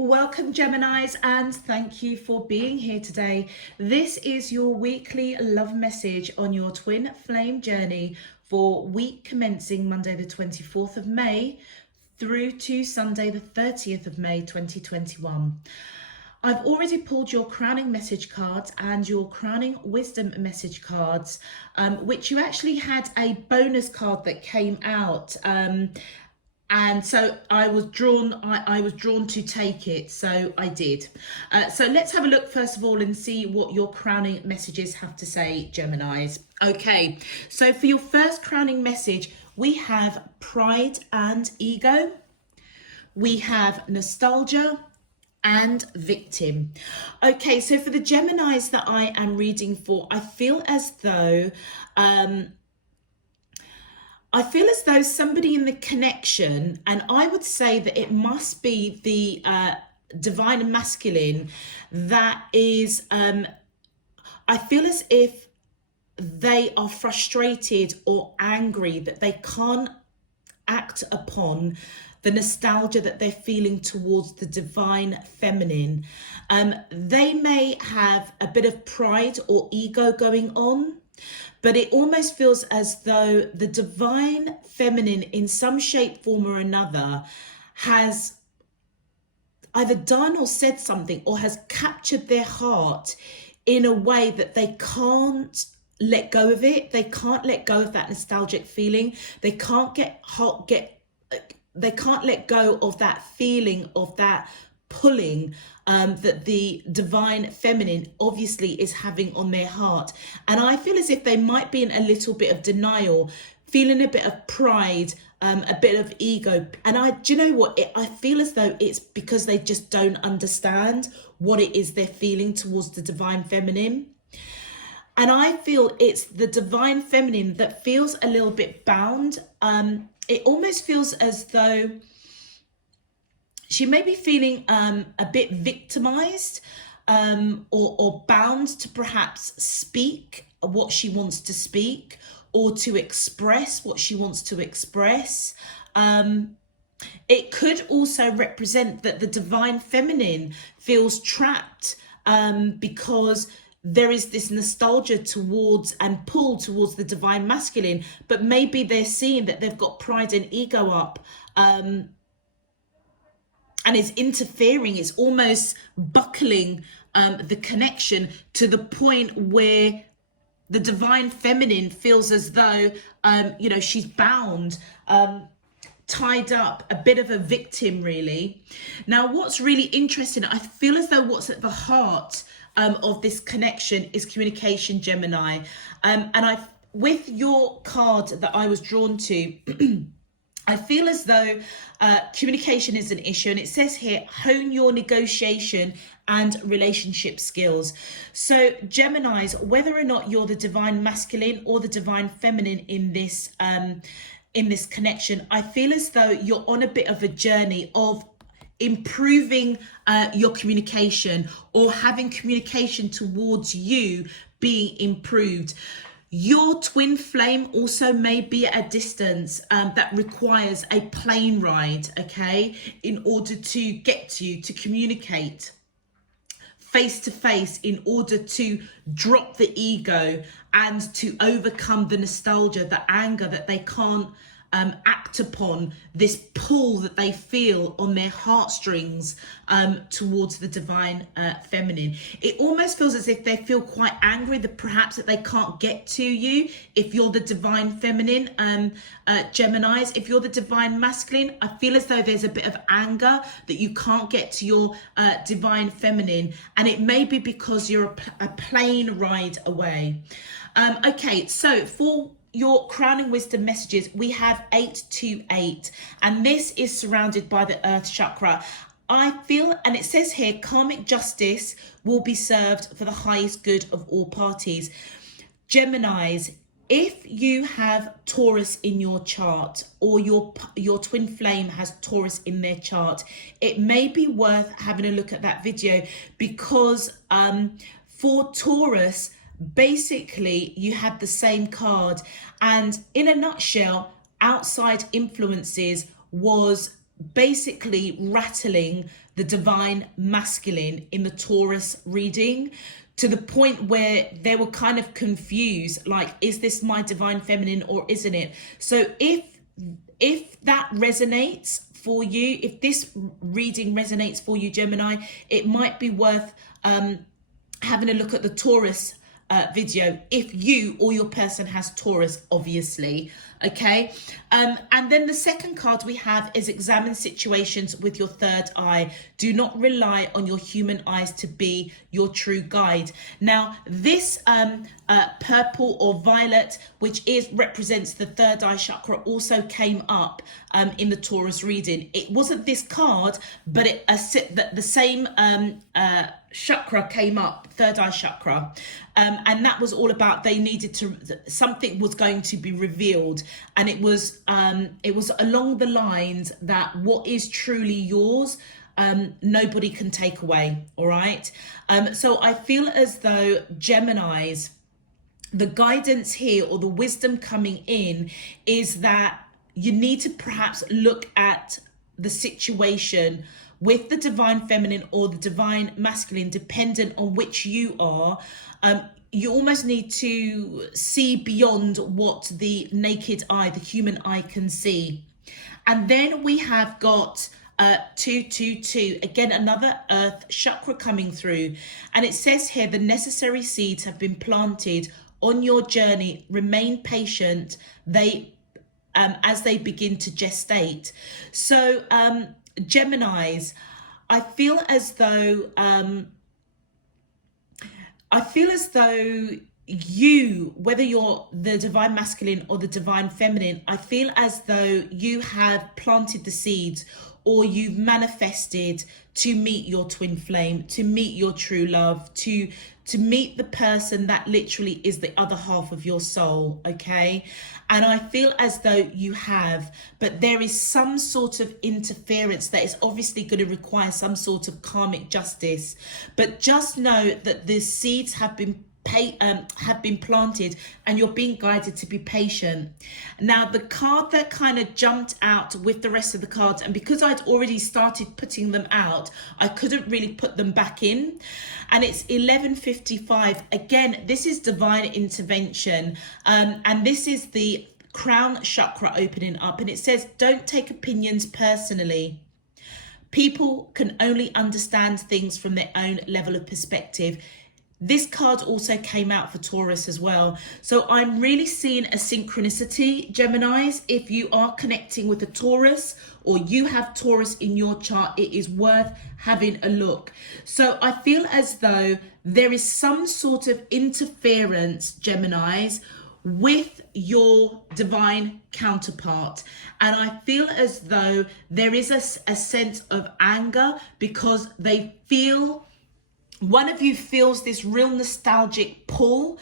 Welcome, Geminis, and thank you for being here today. This is your weekly love message on your twin flame journey for week commencing Monday the 24th of May through to Sunday the 30th of May 2021. I've already pulled your crowning message cards and your crowning wisdom message cards, which you actually had a bonus card that came out. And so I was drawn to take it, so I did. So let's have a look first of all and see what your crowning messages have to say, Geminis. Okay, so for your first crowning message, we have pride and ego. We have nostalgia and victim. Okay, so for the Geminis that I am reading for, I feel as though somebody in the connection, and I would say that it must be the divine masculine that is, I feel as if they are frustrated or angry that they can't act upon the nostalgia that they're feeling towards the divine feminine. They may have a bit of pride or ego going on, but it almost feels as though the divine feminine in some shape, form or another has either done or said something or has captured their heart in a way that they can't let go of it. They can't let go of that nostalgic feeling. They can't they can't let go of that feeling, of that pulling that the divine feminine obviously is having on their heart. And I feel as if they might be in a little bit of denial, feeling a bit of pride, a bit of ego. And do you know what? I feel as though it's because they just don't understand what it is they're feeling towards the divine feminine. And I feel it's the divine feminine that feels a little bit bound. It almost feels as though she may be feeling a bit victimized or bound to perhaps speak what she wants to speak or to express what she wants to express. It could also represent that the divine feminine feels trapped because there is this nostalgia towards and pull towards the divine masculine, but maybe they're seeing that they've got pride and ego up and is interfering, it's almost buckling the connection to the point where the divine feminine feels as though, she's bound, tied up, a bit of a victim, really. Now, what's really interesting, I feel as though what's at the heart of this connection is communication, Gemini. With your card that I was drawn to, I feel as though communication is an issue, and it says here, hone your negotiation and relationship skills. So Geminis, whether or not you're the divine masculine or the divine feminine in this connection, I feel as though you're on a bit of a journey of improving your communication or having communication towards you being improved. Your twin flame also may be at a distance that requires a plane ride, okay, in order to get to you, to communicate face to face, in order to drop the ego and to overcome the nostalgia, the anger that they can't act upon, this pull that they feel on their heartstrings towards the divine feminine. It almost feels as if they feel quite angry that perhaps that they can't get to you if you're the divine feminine, Geminis. If you're the divine masculine, I feel as though there's a bit of anger that you can't get to your divine feminine, and it may be because you're a plane ride away. Okay, so for your crowning wisdom messages, we have 828, and this is surrounded by the earth chakra. I feel, and it says here, karmic justice will be served for the highest good of all parties. Geminis, if you have Taurus in your chart, or your twin flame has Taurus in their chart, it may be worth having a look at that video, because for Taurus, basically you had the same card, and in a nutshell, outside influences was basically rattling the divine masculine in the Taurus reading, to the point where they were kind of confused, like, is this my divine feminine or isn't it? So if that resonates for you, if this reading resonates for you, Gemini, it might be worth having a look at the Taurus video if you or your person has Taurus, obviously. Okay, and then the second card we have is examine situations with your third eye. Do not rely on your human eyes to be your true guide. Now this purple or violet, which represents the third eye chakra, also came up in the Taurus reading. It wasn't this card, but the same chakra came up, third eye chakra, and that was all about they needed to, something was going to be revealed, and it was along the lines that what is truly yours, nobody can take away. All right, so I feel as though Geminis, the guidance here or the wisdom coming in is that you need to perhaps look at the situation with the divine feminine or the divine masculine, dependent on which you are. You almost need to see beyond what the naked eye, the human eye, can see. And then we have got 222, again another earth chakra coming through, and it says here the necessary seeds have been planted on your journey. Remain patient, as they begin to gestate. So Geminis, I feel as though you, whether you're the divine masculine or the divine feminine, I feel as though you have planted the seeds, or you've manifested to meet your twin flame, to meet your true love, to meet the person that literally is the other half of your soul. Okay, and I feel as though you have, but there is some sort of interference that is obviously going to require some sort of karmic justice. But just know that the seeds have been planted, and you're being guided to be patient. Now the card that kind of jumped out with the rest of the cards, and because I'd already started putting them out, I couldn't really put them back in, and it's 1155. Again, this is divine intervention, and this is the crown chakra opening up, and it says don't take opinions personally. People can only understand things from their own level of perspective. This card also came out for Taurus as well. So I'm really seeing a synchronicity, Geminis. If you are connecting with a Taurus, or you have Taurus in your chart, it is worth having a look. So I feel as though there is some sort of interference, Geminis, with your divine counterpart, and I feel as though there is a sense of anger because they feel, one of you feels this real nostalgic pull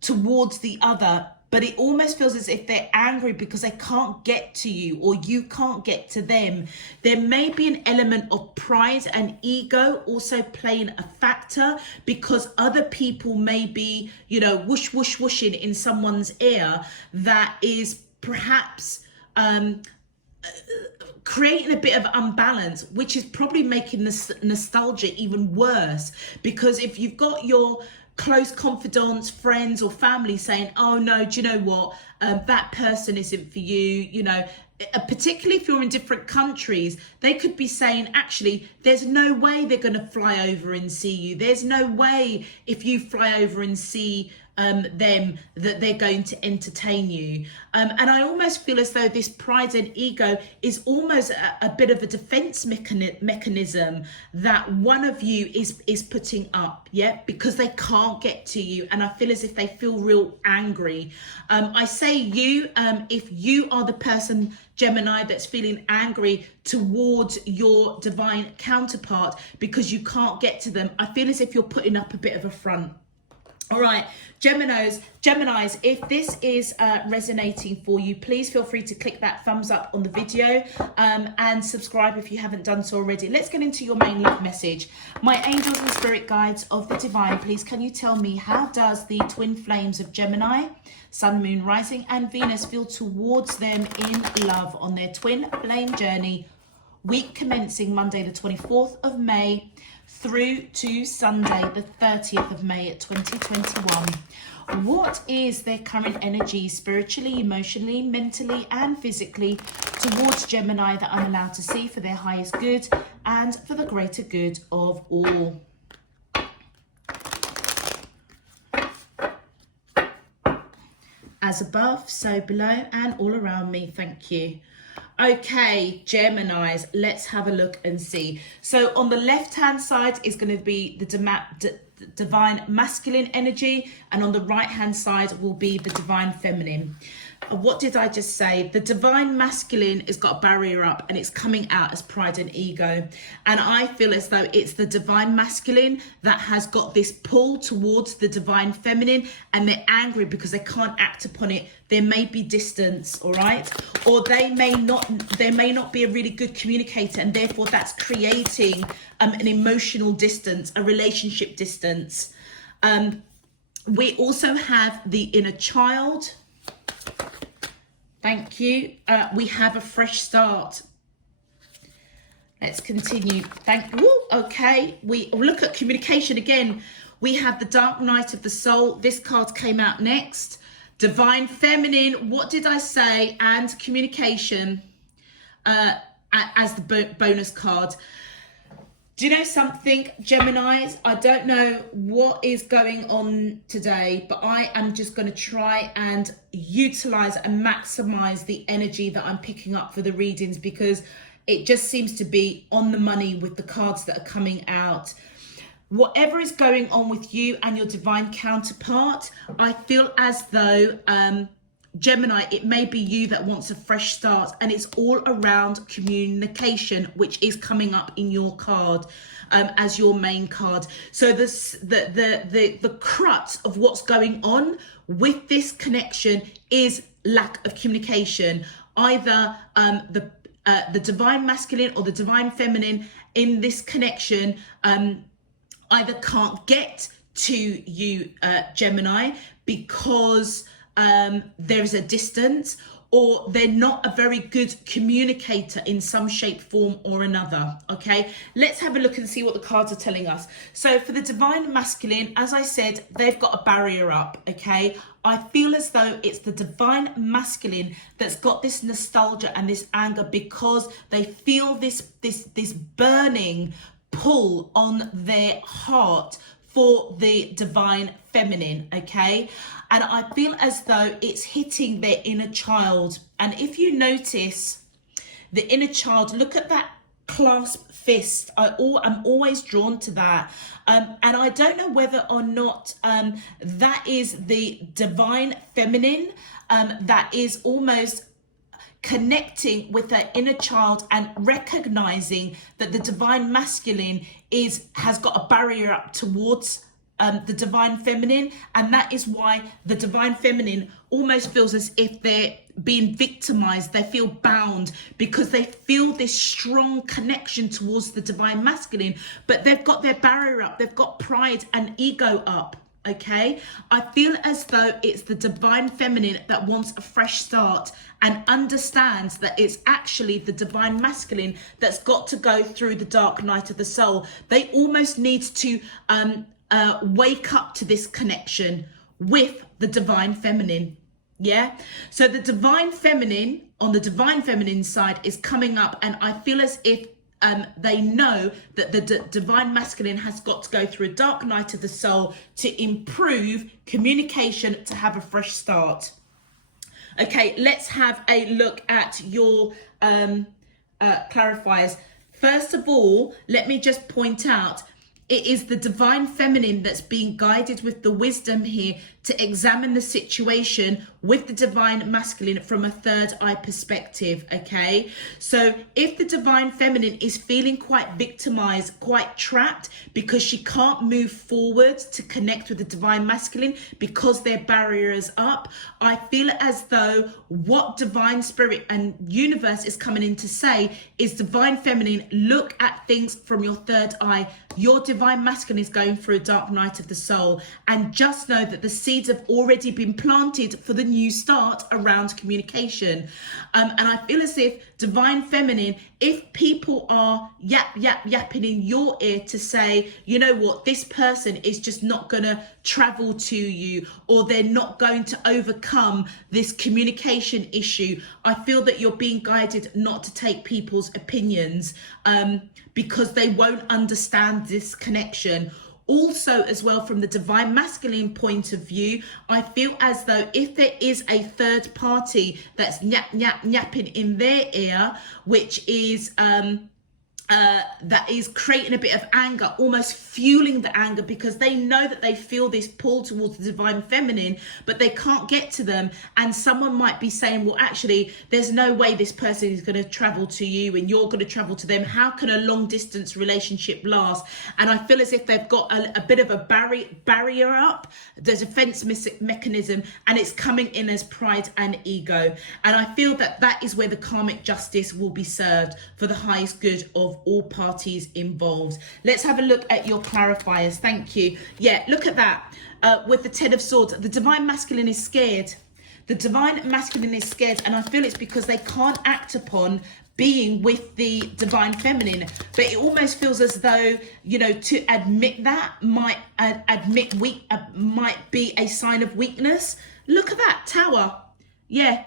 towards the other, but it almost feels as if they're angry because they can't get to you, or you can't get to them. There may be an element of pride and ego also playing a factor, because other people may be, whoosh, whoosh, whooshing in someone's ear that is perhaps creating a bit of unbalance, which is probably making this nostalgia even worse. Because if you've got your close confidants, friends or family saying, oh no, do you know what, that person isn't for you, particularly if you're in different countries, they could be saying, actually, there's no way they're going to fly over and see you. There's no way if you fly over and see them that they're going to entertain you. And I almost feel as though this pride and ego is almost a bit of a defense mechanism that one of you is putting up, because they can't get to you. And I feel as if they feel real angry. I say you, if you are the person, Gemini, that's feeling angry towards your divine counterpart because you can't get to them, I feel as if you're putting up a bit of a front. All right, Geminis, if this is resonating for you, please feel free to click that thumbs up on the video and subscribe if you haven't done so already. Let's get into your main love message. My angels and spirit guides of the divine, please can you tell me, how does the twin flames of Gemini, Sun, Moon, Rising and Venus feel towards them in love on their twin flame journey week commencing Monday the 24th of May through to Sunday the 30th of May 2021. What is their current energy spiritually, emotionally, mentally and physically towards Gemini that I'm allowed to see for their highest good and for the greater good of all? As above, so below and all around me. Thank you. Okay, Geminis, let's have a look and see. So on the left-hand side is going to be the divine masculine energy, and on the right-hand side will be the divine feminine. What did I just say? The divine masculine has got a barrier up and it's coming out as pride and ego. And I feel as though it's the divine masculine that has got this pull towards the divine feminine, and they're angry because they can't act upon it. There may be distance, all right? Or they may not be a really good communicator, and therefore that's creating an emotional distance, a relationship distance. We also have the inner child. Thank you. We have a fresh start. Let's continue. Thank you. Okay. We look at communication again. We have the Dark Night of the Soul. This card came out next. Divine Feminine. What did I say? And communication as the bonus card. Do you know something, Geminis? I don't know what is going on today, but I am just going to try and utilize and maximize the energy that I'm picking up for the readings, because it just seems to be on the money with the cards that are coming out. Whatever is going on with you and your divine counterpart, I feel as though Gemini, it may be you that wants a fresh start, and it's all around communication, which is coming up in your card as your main card. So the crux of what's going on with this connection is lack of communication. Either the divine masculine or the divine feminine in this connection either can't get to you, Gemini, because there's a distance, or they're not a very good communicator in some shape, form or another. Okay, let's have a look and see what the cards are telling us. So for the divine masculine, as I said, they've got a barrier up. Okay, I feel as though it's the divine masculine that's got this nostalgia and this anger, because they feel this burning pull on their heart for the divine feminine. Okay, and I feel as though it's hitting their inner child. And if you notice the inner child, look at that clasp fist. I'm always drawn to that, and I don't know whether or not that is the divine feminine that is almost connecting with her inner child and recognizing that the divine masculine has got a barrier up towards the divine feminine, and that is why the divine feminine almost feels as if they're being victimized. They feel bound because they feel this strong connection towards the divine masculine, but they've got their barrier up, they've got pride and ego up. Okay, I feel as though it's the divine feminine that wants a fresh start and understands that it's actually the divine masculine that's got to go through the dark night of the soul. They almost need to wake up to this connection with the divine feminine. Yeah, so the divine feminine on the divine feminine side is coming up, and I feel as if they know that the divine masculine has got to go through a dark night of the soul to improve communication, to have a fresh start. Okay, let's have a look at your clarifiers. First of all, let me just point out, it is the divine feminine that's being guided with the wisdom here to examine the situation with the divine masculine from a third eye perspective. Okay, so if the divine feminine is feeling quite victimized, quite trapped, because she can't move forward to connect with the divine masculine because their barrier is up, I feel as though what divine spirit and universe is coming in to say is, divine feminine, look at things from your third eye. Your divine divine masculine is going through a dark night of the soul, and just know that the seeds have already been planted for the new start around communication. And I feel as if divine feminine, if people are yapping in your ear to say, you know what, this person is just not going to travel to you, or they're not going to overcome this communication issue, I feel that you're being guided not to take people's opinions because they won't understand this connection. Also, as well, from the divine masculine point of view, I feel as though if there is a third party that's yapping in their ear, which is that is creating a bit of anger, almost fueling the anger, because they know that they feel this pull towards the divine feminine, but they can't get to them. And someone might be saying, well, actually, there's no way this person is going to travel to you and you're going to travel to them. How can a long distance relationship last? And I feel as if they've got a bit of a barrier up, the defense mechanism, and it's coming in as pride and ego. And I feel that that is where the karmic justice will be served for the highest good of all parties involved. Let's have a look at your clarifiers. Thank you. Yeah, look at that. With the Ten of Swords, the divine masculine is scared. The divine masculine is scared, and I feel it's because they can't act upon being with the divine feminine. But it almost feels as though, you know, to admit that might might be a sign of weakness. Look at that Tower. Yeah,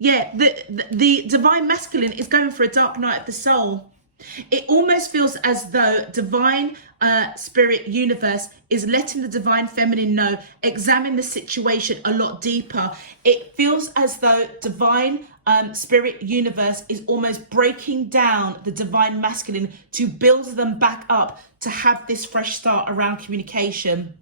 the divine masculine is going for a dark night of the soul. It almost feels as though divine spirit universe is letting the divine feminine know, examine the situation a lot deeper. It feels as though divine spirit universe is almost breaking down the divine masculine to build them back up to have this fresh start around communication.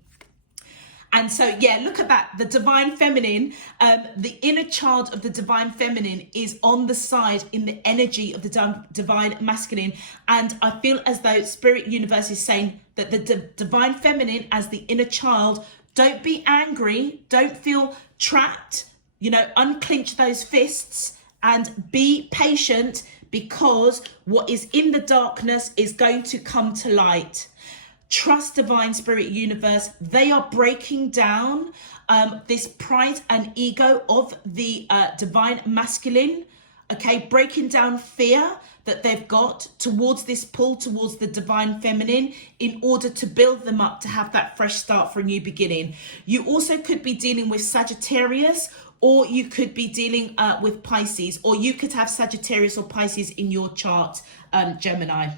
And so, yeah, look at that. The divine feminine, the inner child of the divine feminine is on the side in the energy of the divine masculine. And I feel as though Spirit Universe is saying that the divine feminine, as the inner child, don't be angry, don't feel trapped, you know, unclench those fists and be patient, because what is in the darkness is going to come to light. Trust divine spirit universe. They are breaking down this pride and ego of the divine masculine. Okay, breaking down fear that they've got towards this pull towards the divine feminine in order to build them up to have that fresh start for a new beginning. You also could be dealing with Sagittarius, or you could be dealing with Pisces, or you could have Sagittarius or Pisces in your chart, Gemini.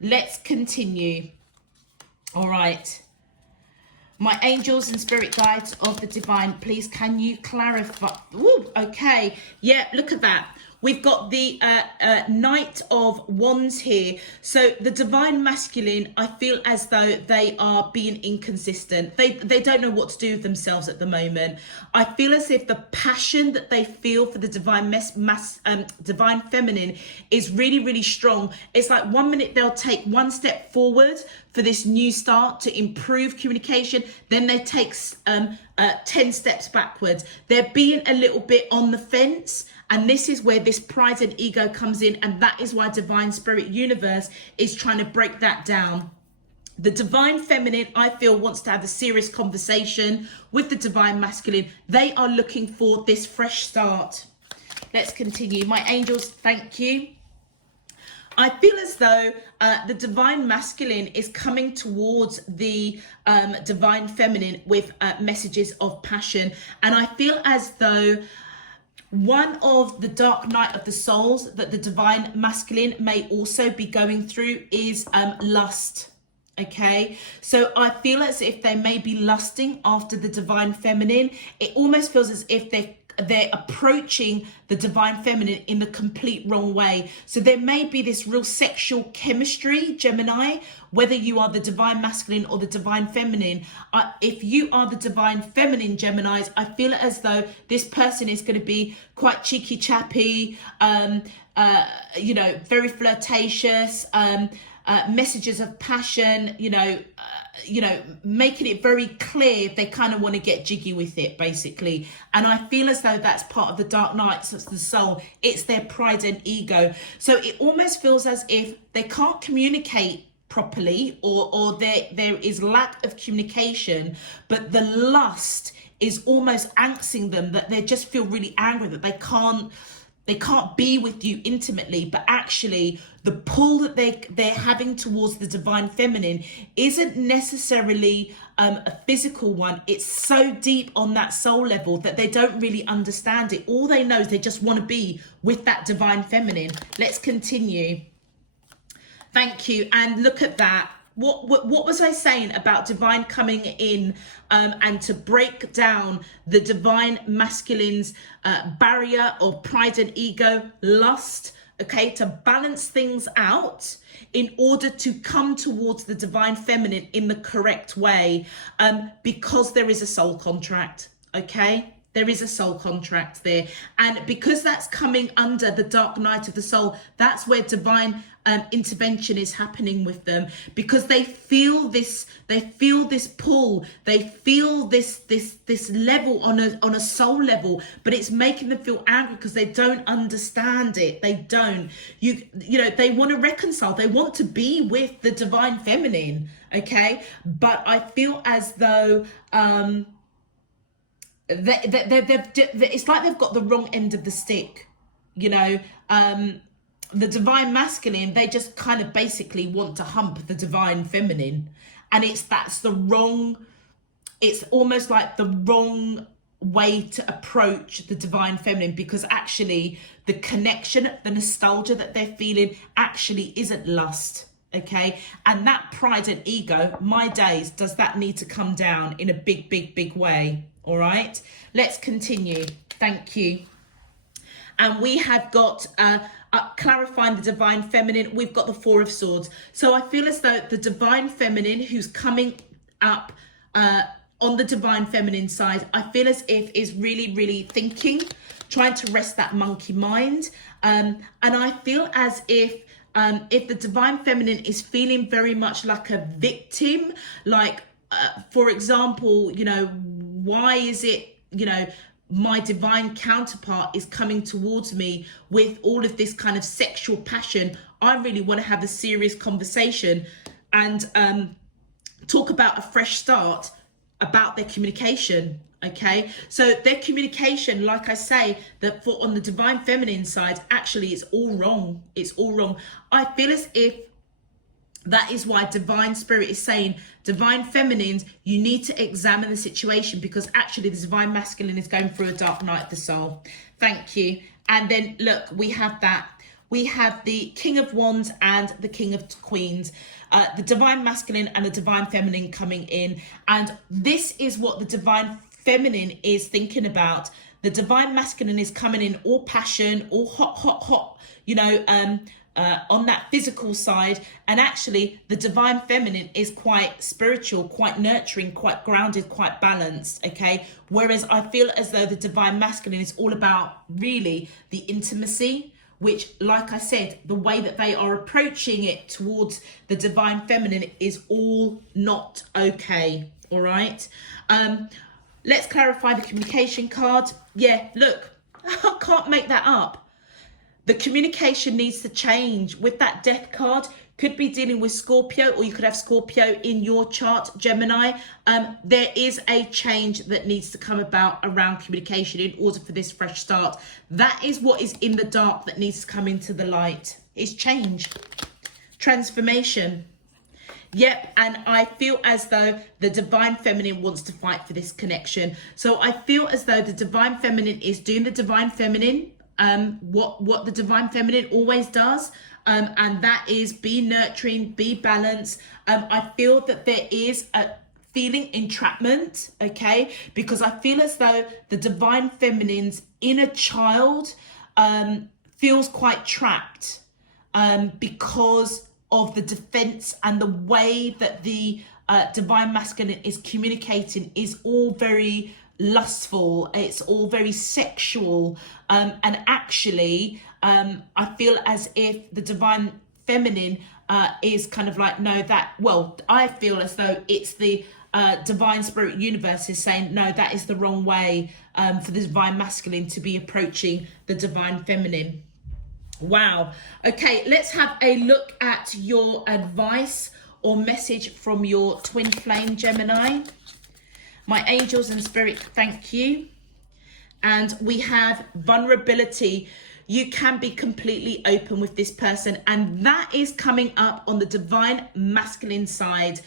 Let's continue. All right, my angels and spirit guides of the divine, please can you clarify? Ooh, okay, yeah, look at that. We've got the Knight of Wands here. So the divine masculine, I feel as though they are being inconsistent. They don't know what to do with themselves at the moment. I feel as if the passion that they feel for the divine divine feminine is really, really strong. It's like 1 minute they'll take one step forward for this new start to improve communication, then they take 10 steps backwards. They're being a little bit on the fence, and this is where this pride and ego comes in, and that is why divine spirit universe is trying to break that down. The divine feminine, I feel, wants to have a serious conversation with the divine masculine. They are looking for this fresh start. Let's continue. My angels, thank you. I feel as though the divine masculine is coming towards the divine feminine with messages of passion. And I feel as though one of the dark night of the souls that the divine masculine may also be going through is lust. Okay, so I feel as if they may be lusting after the divine feminine. It almost feels as if they're approaching the divine feminine in the complete wrong way. So there may be this real sexual chemistry, Gemini, whether you are the divine masculine or the divine feminine. If you are the divine feminine, Geminis, I feel as though this person is going to be quite cheeky chappy, you know, very flirtatious, messages of passion, you know, making it very clear they kind of want to get jiggy with it, basically. And I feel as though that's part of the dark nights of the soul. It's their pride and ego. So it almost feels as if they can't communicate properly, or there is lack of communication, but the lust is almost angsting them, that they just feel really angry that they can't be with you intimately. But actually the pull that they're having towards the divine feminine isn't necessarily a physical one. It's so deep on that soul level that they don't really understand it. All they know is they just want to be with that divine feminine. Let's continue. Thank you. And look at that. What was I saying about divine coming in and to break down the divine masculine's barrier of pride and ego, lust, okay, to balance things out in order to come towards the divine feminine in the correct way, because there is a soul contract, okay? There is a soul contract there. And because that's coming under the dark night of the soul, that's where divine intervention is happening with them, because they feel this pull, they feel this level on a soul level, but it's making them feel angry because they don't understand it. They don't. You know, they want to reconcile, they want to be with the divine feminine, okay? But I feel as though it's like they've got the wrong end of the stick, you know. The divine masculine, they just kind of basically want to hump the divine feminine, and it's almost like the wrong way to approach the divine feminine, because actually the connection, the nostalgia that they're feeling actually isn't lust, okay? And that pride and ego, my days, does that need to come down in a big way? All right, let's continue. Thank you. And we have got clarifying the divine feminine. We've got the Four of Swords. So I feel as though the divine feminine who's coming up on the divine feminine side, I feel as if is really thinking, trying to rest that monkey mind. And I feel as if the divine feminine is feeling very much like a victim, like, for example, you know, why is it, you know, my divine counterpart is coming towards me with all of this kind of sexual passion? I really want to have a serious conversation and talk about a fresh start about their communication, okay? So their communication, like I say, that for on the divine feminine side, actually it's all wrong. It's all wrong. I feel as if that is why divine spirit is saying, divine feminines, you need to examine the situation, because actually the divine masculine is going through a dark night of the soul. Thank you. And then look, we have that. We have the King of Wands and the King of Queens, the divine masculine and the divine feminine coming in. And this is what the divine feminine is thinking about. The divine masculine is coming in all passion, all hot, you know, on that physical side, and actually the divine feminine is quite spiritual, quite nurturing, quite grounded, quite balanced, okay? Whereas I feel as though the divine masculine is all about really the intimacy, which, like I said, the way that they are approaching it towards the divine feminine is all not okay. All right, let's clarify the communication card. Yeah, look, I can't make that up. The communication needs to change with that death card. Could be dealing with Scorpio, or you could have Scorpio in your chart, Gemini. There is a change that needs to come about around communication in order for this fresh start. That is what is in the dark that needs to come into the light. It's change, transformation. Yep, and I feel as though the divine feminine wants to fight for this connection. So I feel as though the divine feminine is doing the divine feminine, what the divine feminine always does, and that is be nurturing, be balanced. I feel that there is a feeling entrapment, okay, because I feel as though the divine feminine's inner child feels quite trapped because of the defense, and the way that the divine masculine is communicating is all very lustful, it's all very sexual, and actually I feel as if the divine feminine is kind of like, no, that, well, I feel as though it's the divine spirit universe is saying, no, that is the wrong way for the divine masculine to be approaching the divine feminine. Wow. Okay, let's have a look at your advice or message from your twin flame, Gemini. My angels and spirit, thank you. And we have vulnerability. You can be completely open with this person, and that is coming up on the divine masculine side.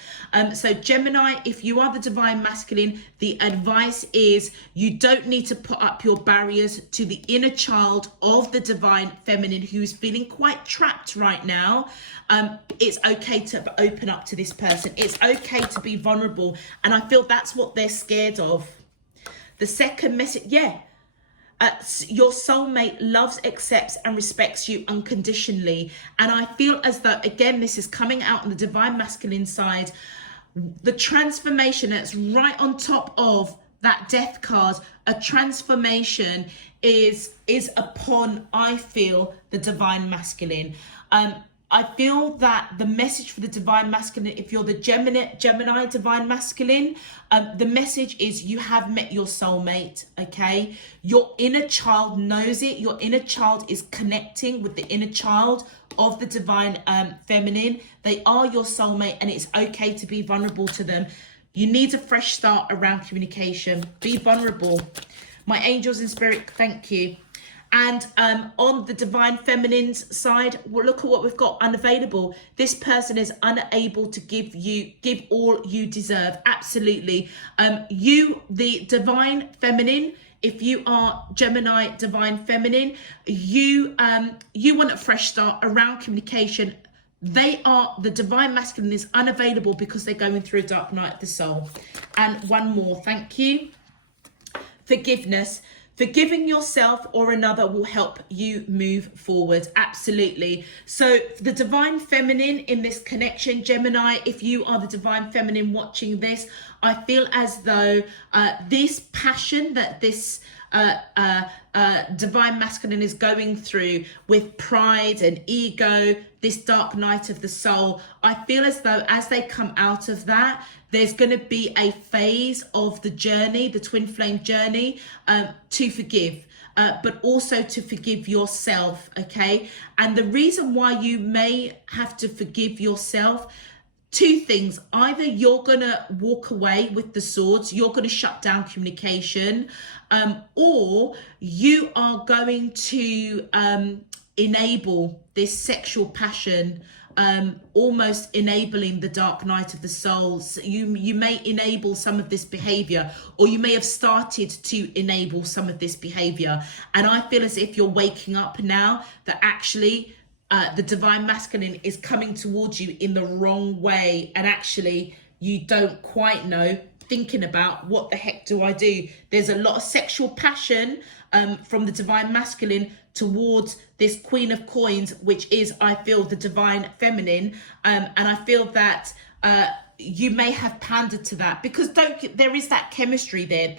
So Gemini, if you are the divine masculine, the advice is you don't need to put up your barriers to the inner child of the divine feminine who is feeling quite trapped right now. It's okay to open up to this person. It's okay to be vulnerable, and I feel that's what they're scared of. The second message, your soulmate loves, accepts and respects you unconditionally. And I feel as though, again, this is coming out on the divine masculine side. The transformation that's right on top of that death card, a transformation is upon, I feel, the divine masculine. I feel that the message for the divine masculine, if you're the Gemini divine masculine, the message is you have met your soulmate, okay? Your inner child knows it. Your inner child is connecting with the inner child of the divine feminine. They are your soulmate, and it's okay to be vulnerable to them. You need a fresh start around communication. Be vulnerable. My angels and spirit, thank you. And on the divine feminine's side, well, look at what we've got. Unavailable. This person is unable to give all you deserve. Absolutely. You, the divine feminine, if you are Gemini divine feminine, you want a fresh start around communication. The divine masculine is unavailable because they're going through a dark night of the soul. And one more, thank you. Forgiveness. Forgiving yourself or another will help you move forward. Absolutely. So the divine feminine in this connection, Gemini, if you are the divine feminine watching this, I feel as though this passion that this divine masculine is going through with pride and ego, this dark night of the soul, I feel as though as they come out of that, there's going to be a phase of the journey, the twin flame journey, to forgive, but also to forgive yourself, okay? And the reason why you may have to forgive yourself, two things. Either you're going to walk away with the swords, you're going to shut down communication, or you are going to enable this sexual passion, almost enabling the dark night of the soul. So you may enable some of this behavior, or you may have started to enable some of this behavior. And I feel as if you're waking up now that actually the divine masculine is coming towards you in the wrong way, and actually you don't quite know, thinking about what the heck do I do. There's a lot of sexual passion from the divine masculine towards this Queen of Coins, which is, I feel, the divine feminine, and I feel that you may have pandered to that, because there is that chemistry there.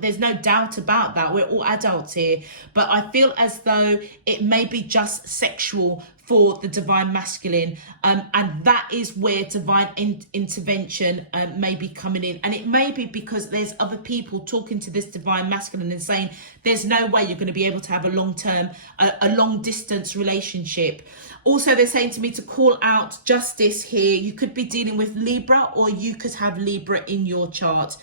There's no doubt about that. We're all adults here, but I feel as though it may be just sexual for the divine masculine, and that is where divine intervention may be coming in. And it may be because there's other people talking to this divine masculine and saying there's no way you're going to be able to have a long-term, a long-distance relationship. Also, they're saying to me to call out justice here. You could be dealing with Libra, or you could have Libra in your chart.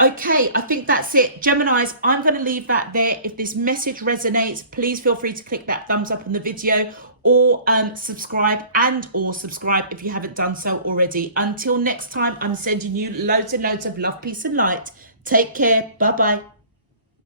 Okay, I think that's it. Geminis, I'm going to leave that there. If this message resonates, please feel free to click that thumbs up on the video, or subscribe if you haven't done so already. Until next time, I'm sending you loads and loads of love, peace and light. Take care. Bye-bye.